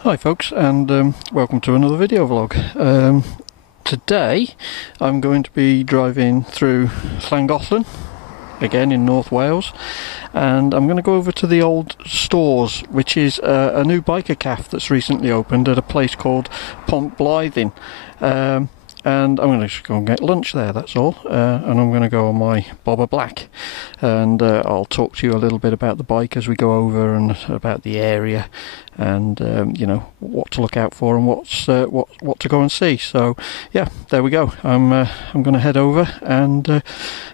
Hi folks, and welcome to another video vlog. Today I'm going to be driving through Llangollen, again in North Wales, and I'm going to go over to the old stores, which is a new biker cafe that's recently opened at a place called Pont Blythyn. And I'm going to just go and get lunch there, that's all, and I'm going to go on my Bobber Black, and I'll talk to you a little bit about the bike as we go over, and about the area, and you know, what to look out for and what to go and see. So yeah, there we go. I'm going to head over and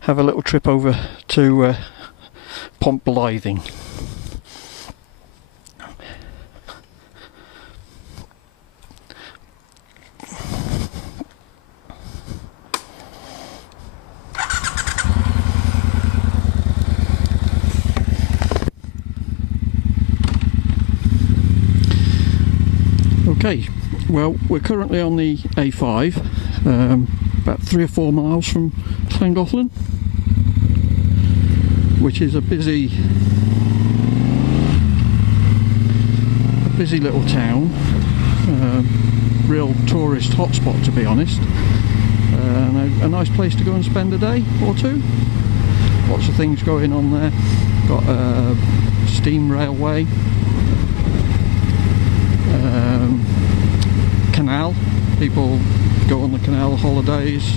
have a little trip over to Pont Blythyn. Okay, well, we're currently on the A5, about 3 or 4 miles from Llangollen, which is a busy little town, real tourist hotspot, to be honest, and a nice place to go and spend a day or two. Lots of things going on there. Got a steam railway, canal, people go on the canal holidays.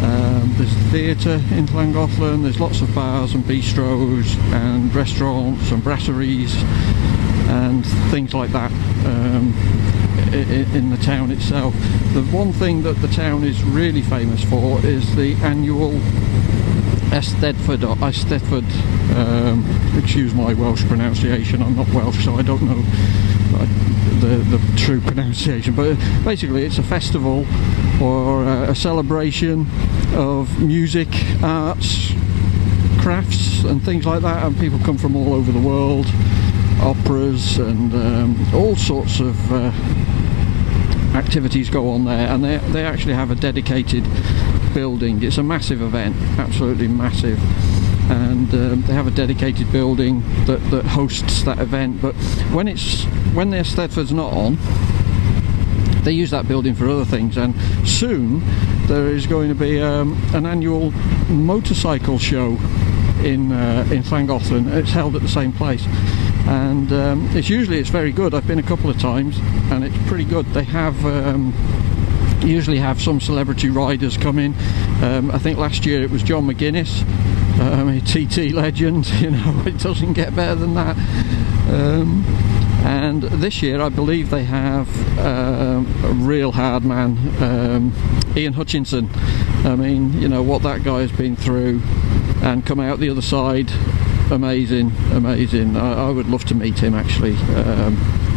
There's a theatre in Llangollen, there's lots of bars and bistros and restaurants and brasseries and things like that in the town itself. The one thing that the town is really famous for is the annual Eisteddfod, excuse my Welsh pronunciation, I'm not Welsh so I don't know the true pronunciation, but basically it's a festival or a celebration of music, arts, crafts and things like that, and people come from all over the world, operas and all sorts of activities go on there, and they actually have a dedicated building. It's a massive event, absolutely massive, and they have a dedicated building that hosts that event. But when their Eisteddfod's not on, they use that building for other things, and soon there is going to be an annual motorcycle show in Llangollen. It's held at the same place, and it's very good. I've been a couple of times and it's pretty good. They have usually have some celebrity riders come in. I think last year it was John McGuinness, a TT legend, you know, it doesn't get better than that. And this year I believe they have a real hard man, Ian Hutchinson. I mean, you know, what that guy has been through and come out the other side, amazing. I would love to meet him, actually.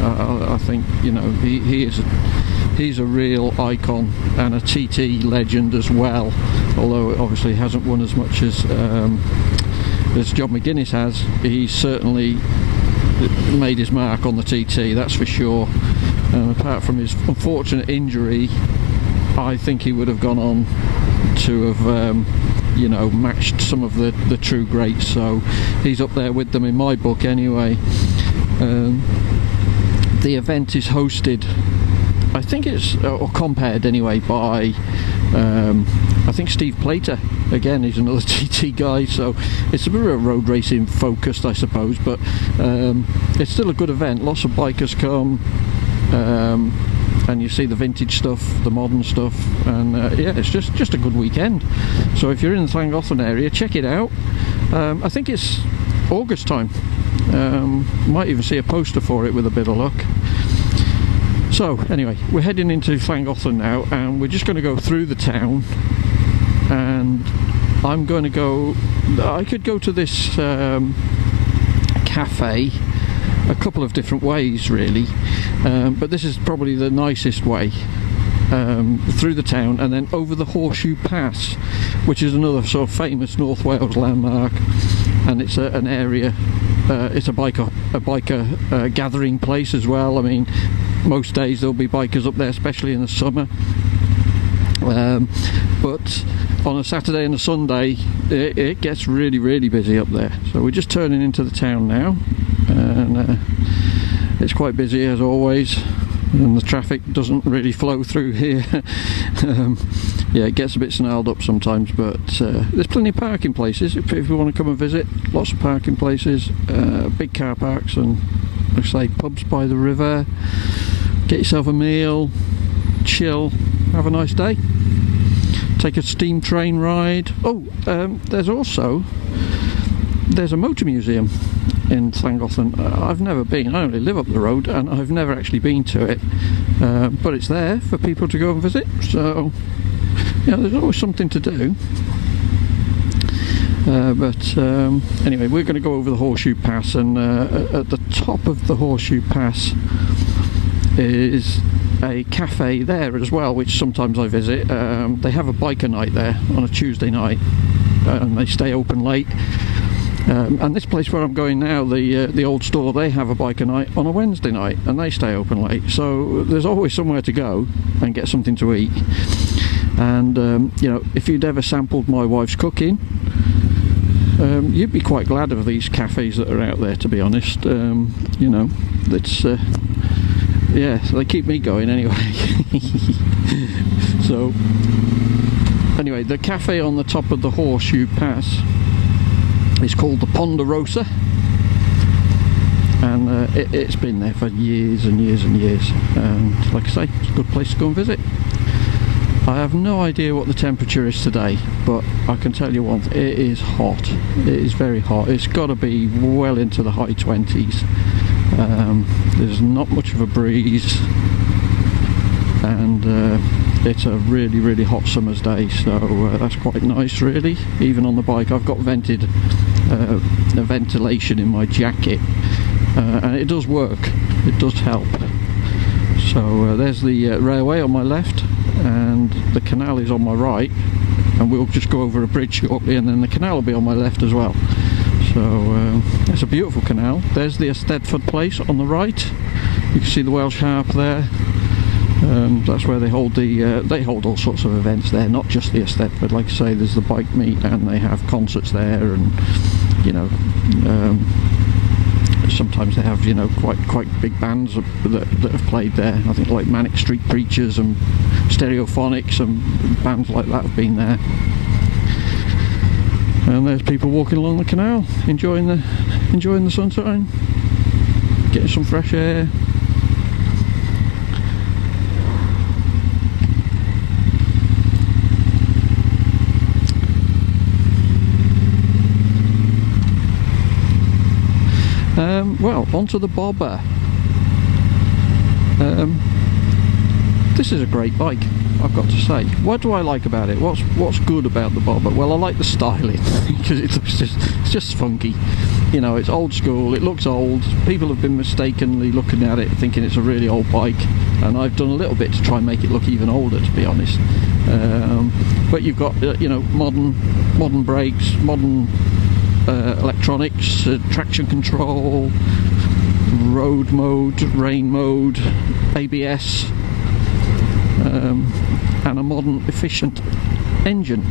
I think, you know, he's a real icon and a TT legend as well, although obviously he hasn't won as much as John McGuinness has. He's certainly made his mark on the TT, that's for sure. Apart from his unfortunate injury, I think he would have gone on to have you know, matched some of the true greats, so he's up there with them in my book anyway. The event is hosted, I think it's, or compared anyway, by I think Steve Plater. Again, he's another TT guy, so it's a bit of a road racing focused, I suppose, but it's still a good event. Lots of bikers come, and you see the vintage stuff, the modern stuff, and yeah, it's just a good weekend. So if you're in the Llangollen area, check it out. I think it's August time. Might even see a poster for it with a bit of luck. So anyway, we're heading into Llangollen now, and we're just going to go through the town, and I'm going to go, I could go to this cafe a couple of different ways really, but this is probably the nicest way, through the town and then over the Horseshoe Pass, which is another sort of famous North Wales landmark, and it's an area, it's a biker gathering place as well. I mean, most days there'll be bikers up there, especially in the summer, but on a Saturday and a Sunday it gets really busy up there. So we're just turning into the town now, and It's quite busy as always, and the traffic doesn't really flow through here. Yeah, it gets a bit snarled up sometimes, but there's plenty of parking places if you want to come and visit. Lots of parking places, big car parks, and like I say, pubs by the river. Get yourself a meal, chill, have a nice day. Take a steam train ride. Oh, there's a motor museum in Llangollen. I've never been. I only live up the road, and I've never actually been to it. But it's there for people to go and visit. So, yeah, there's always something to do. Anyway, we're going to go over the Horseshoe Pass, and at the top of the Horseshoe Pass is a cafe there as well, which sometimes I visit. They have a biker night there on a Tuesday night, and they stay open late. And this place where I'm going now, the old store, they have a biker night on a Wednesday night, and they stay open late. So there's always somewhere to go and get something to eat. And you know, if you'd ever sampled my wife's cooking, you'd be quite glad of these cafes that are out there, to be honest. You know, it's yeah, they keep me going anyway. So anyway, the cafe on the top of the Horseshoe Pass is called the Ponderosa, and it's been there for years and years and years, and like I say, it's a good place to go and visit. I have no idea what the temperature is today, but I can tell you one thing, it is hot. It is very hot. It's got to be well into the high 20s. There's not much of a breeze, and it's a really, really hot summer's day, so that's quite nice really. Even on the bike I've got ventilation in my jacket, and it does work, it does help. So there's the railway on my left, and the canal is on my right, and we'll just go over a bridge shortly, and then the canal will be on my left as well. So it's a beautiful canal. There's the Eisteddfod place on the right. You can see the Welsh Harp there. That's where they hold they hold all sorts of events there, not just the Eisteddfod. Like I say, there's the bike meet, and they have concerts there, and you know, sometimes they have, you know, quite big bands that have played there. I think like Manic Street Preachers and Stereophonics and bands like that have been there. And there's people walking along the canal, enjoying the sunshine, getting some fresh air. Well, onto the bobber. This is a great bike, I've got to say. What do I like about it? What's good about the bobber? Well, I like the styling, because it's just funky. You know, it's old school, it looks old. People have been mistakenly looking at it thinking it's a really old bike, and I've done a little bit to try and make it look even older, to be honest. But you've got you know, modern brakes, modern electronics, traction control, road mode, rain mode, ABS, and a modern efficient engine.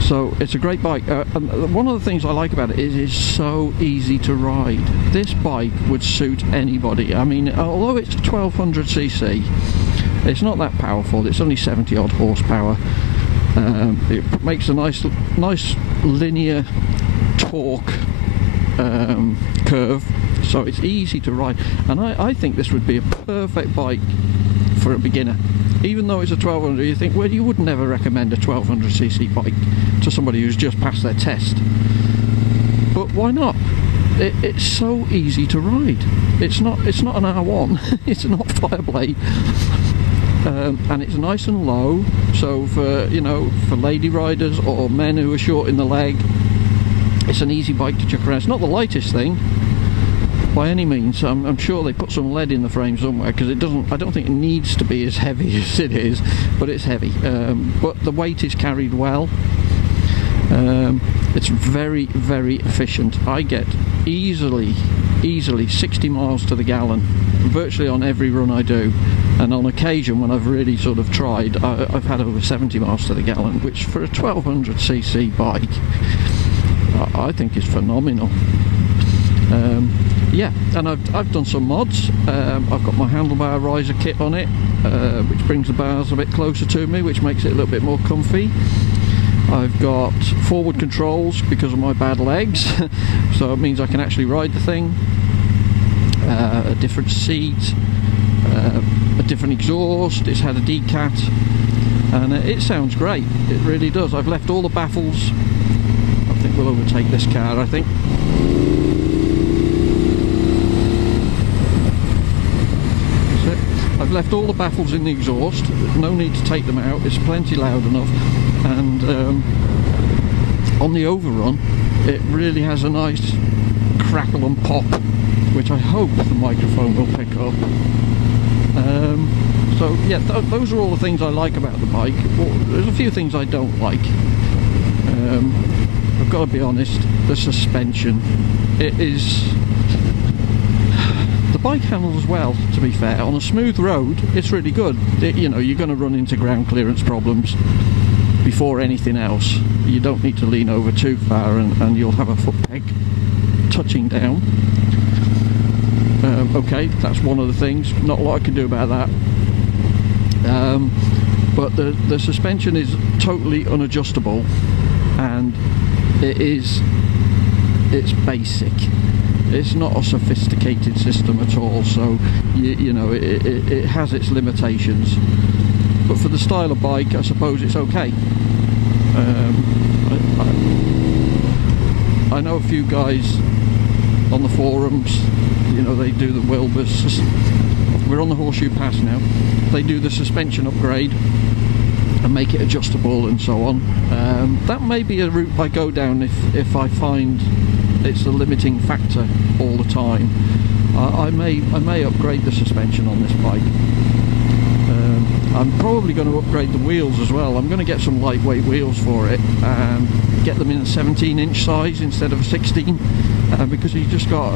So it's a great bike, and one of the things I like about it is it's so easy to ride. This bike would suit anybody. I mean, although it's a 1200cc, it's not that powerful. It's only 70 odd horsepower. It makes a nice linear torque curve, so it's easy to ride, and I think this would be a perfect bike for a beginner. Even though it's a 1200, you think, well, you would never recommend a 1200cc bike to somebody who's just passed their test, but why not? It's so easy to ride. It's not an R1. It's not Fireblade. And it's nice and low, so for, you know, for lady riders or men who are short in the leg, it's an easy bike to chuck around. It's not the lightest thing by any means. I'm sure they put some lead in the frame somewhere, because it doesn't. I don't think it needs to be as heavy as it is, but it's heavy. But the weight is carried well. It's very, very efficient. I get easily 60 miles to the gallon virtually on every run I do, and on occasion when I've really sort of tried, I've had over 70 miles to the gallon, which for a 1200cc bike I think is phenomenal. yeah, and I've done some mods. I've got my handlebar riser kit on it, which brings the bars a bit closer to me, which makes it a little bit more comfy. I've got forward controls because of my bad legs, so it means I can actually ride the thing. A different seat, a different exhaust. It's had a decat, and it sounds great. It really does. I've left all the baffles. I think we'll overtake this car, I think. I've left all the baffles in the exhaust. No need to take them out. It's plenty loud enough. And on the overrun, it really has a nice crackle and pop, which I hope the microphone will pick up. So yeah, those are all the things I like about the bike. Well, there's a few things I don't like. I've got to be honest, the suspension. It is... The bike handles well, to be fair. On a smooth road, it's really good. You know, you're going to run into ground clearance problems before anything else. You don't need to lean over too far, and you'll have a foot peg touching down. Okay, that's one of the things. Not a lot I can do about that. But the suspension is totally unadjustable, and it's basic. It's not a sophisticated system at all, so you know it has its limitations. But for the style of bike, I suppose it's okay. I know a few guys on the forums, you know, they do the Wilburs. We're on the Horseshoe Pass now. They do the suspension upgrade and make it adjustable and so on. That may be a route I go down if I find it's a limiting factor all the time. I may upgrade the suspension on this bike. I'm probably going to upgrade the wheels as well. I'm going to get some lightweight wheels for it and get them in a 17-inch size instead of a 16, because you just got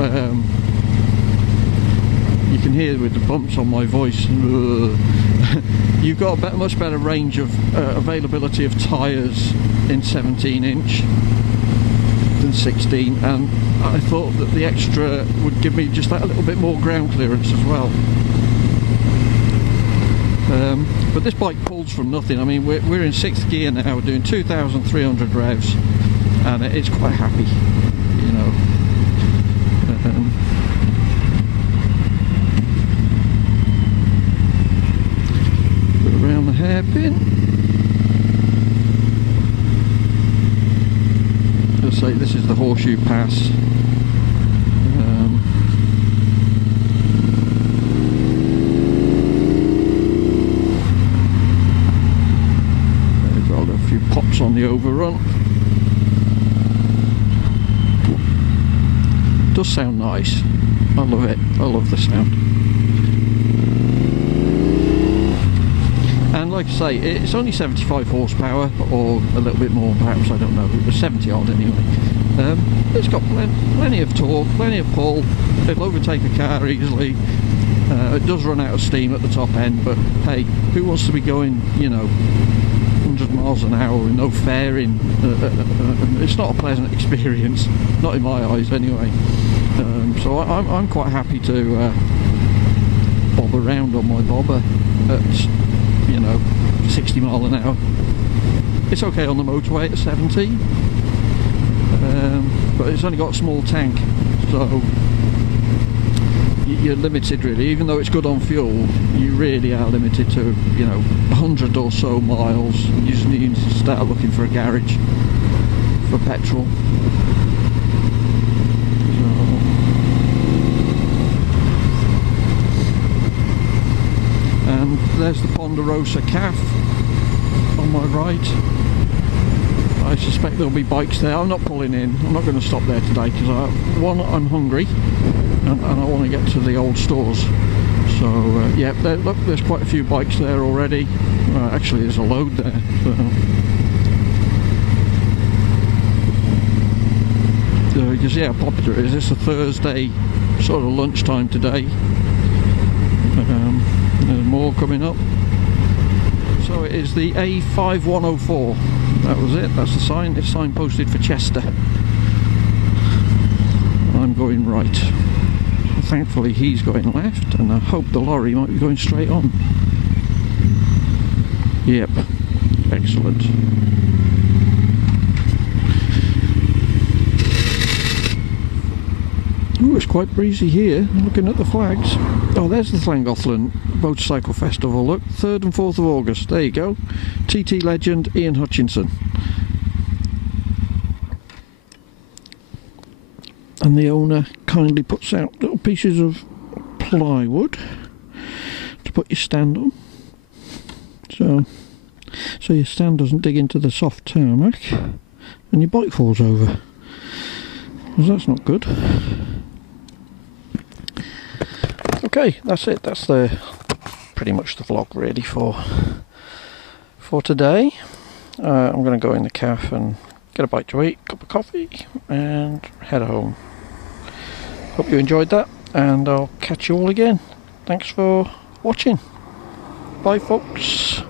you can hear with the bumps on my voice. You've got a much better range of availability of tyres in 17-inch than 16, and I thought that the extra would give me just that a little bit more ground clearance as well. But this bike pulls from nothing. I mean, we're in 6th gear now, doing 2,300 revs, and it's quite happy, you know. Around the hairpin. Let's say this is the Horseshoe Pass. Got a few pops on the overrun. It does sound nice. I love it. I love the sound. And like I say, it's only 75 horsepower, or a little bit more perhaps, I don't know. It was 70 odd anyway. It's got plenty of torque, plenty of pull. It'll overtake a car easily. It does run out of steam at the top end, but hey, who wants to be going, you know, 100 miles an hour with no fairing? It's not a pleasant experience, not in my eyes anyway. So I'm quite happy to bob around on my bobber at, you know, 60 mile an hour. It's okay on the motorway at 70, but it's only got a small tank, so you're limited really. Even though it's good on fuel, you really are limited to, you know, 100 or so miles. You just need to start looking for a garage for petrol. And there's the Ponderosa calf on my right. I suspect there'll be bikes there. I'm not pulling in. I'm not going to stop there today because one, I'm hungry, and I want to get to the old stores. So yeah, look, there's quite a few bikes there already. Actually, there's a load there. So you can see how popular it is. It's a Thursday, sort of lunchtime today. There's more coming up. So it is the A5104. That was it. That's the sign. It's signposted for Chester. I'm going right. thankfully he's going left, and I hope the lorry might be going straight on. Yep, excellent. Oh, it's quite breezy here, looking at the flags. Oh, there's the Llangollen Motorcycle Festival, look, 3rd and 4th of August, there you go. TT legend Ian Hutchinson. And the owner kindly puts out little pieces of plywood to put your stand on. So your stand doesn't dig into the soft tarmac and your bike falls over. Because that's not good. Okay, that's it. That's pretty much the vlog really for today. I'm going to go in the cafe and get a bite to eat, cup of coffee, and head home. Hope you enjoyed that, and I'll catch you all again. Thanks for watching. Bye folks.